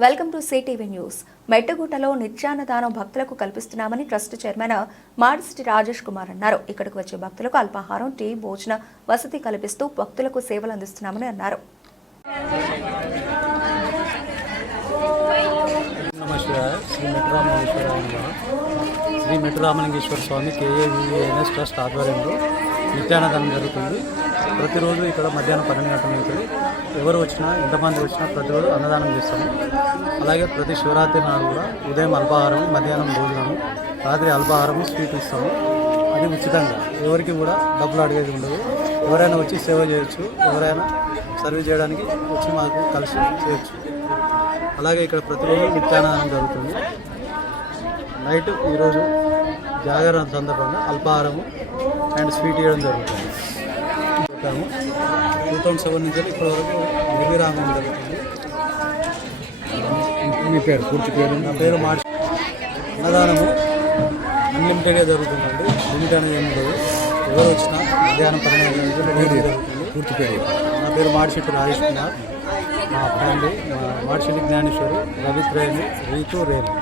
Welcome to CTV news. మెట్టగుట్టలో నిత్యాన్నదానం భక్తులకు కల్పిస్తున్నామని ట్రస్ట్ చైర్మన్ మాడిసిటి రాజేష్ కుమార్ అన్నారు. ఇక్కడికి వచ్చే భక్తులకు అల్పాహారం, టీ, భోజన వసతి కల్పిస్తూ భక్తులకు సేవలు అందిస్తున్నామని అన్నారు. శ్రీ మెట్టురామలింగేశ్వర స్వామి కేఏవిఎన్ఎస్ ట్రస్ట్ ఆధ్వర్యంలో నిత్యాన్నదానం జరుగుతుంది. ప్రతిరోజు ఇక్కడ మధ్యాహ్నం 12 గంటల నుంచి ఎవరు వచ్చినా ఎంతమంది వచ్చినా ప్రతిరోజు అన్నదానం చేస్తాము. అలాగే ప్రతి శివరాత్రి నాడు కూడా ఉదయం అల్పాహారం, మధ్యాహ్నం భోజనము, రాత్రి అల్పాహారము, స్వీట్ ఇస్తాము. అది ఉచితంగా, ఎవరికి కూడా డబ్బులు అడిగేది ఉండదు. ఎవరైనా వచ్చి సేవ చేయొచ్చు, ఎవరైనా సర్వీస్ చేయడానికి వచ్చి మాకు కలిసి చేయొచ్చు. అలాగే ఇక్కడ ప్రతిరోజు నిత్యాన్నదానం జరుగుతుంది. నైట్ ఈరోజు జాగరణ సందర్భంగా అల్పాహారము అండ్ స్వీట్ ఇవ్వడం జరుగుతుంది. 2007 నుంచి ఇప్పటివరకు నిర్విరామం జరుగుతుంది. మీ పేరు, పూర్తి పేరు? నా పేరు మార్చి. అన్నదానము అన్లిమిటెడ్గా జరుగుతుందండి, లిమిట్ అనేది ఏమి ఉండదు. ఎవరు వచ్చినా మధ్యాహ్నం 12 గంటల నుంచి జరుగుతుంది. పూర్తి పేరు? నా పేరు మాడిశెట్టి రాజేష్ కుమార్. మా ఫ్యామిలీ మాడిశెట్టి జ్ఞానేశ్వరి, రవిత్రేణి, రీతు, రేణు.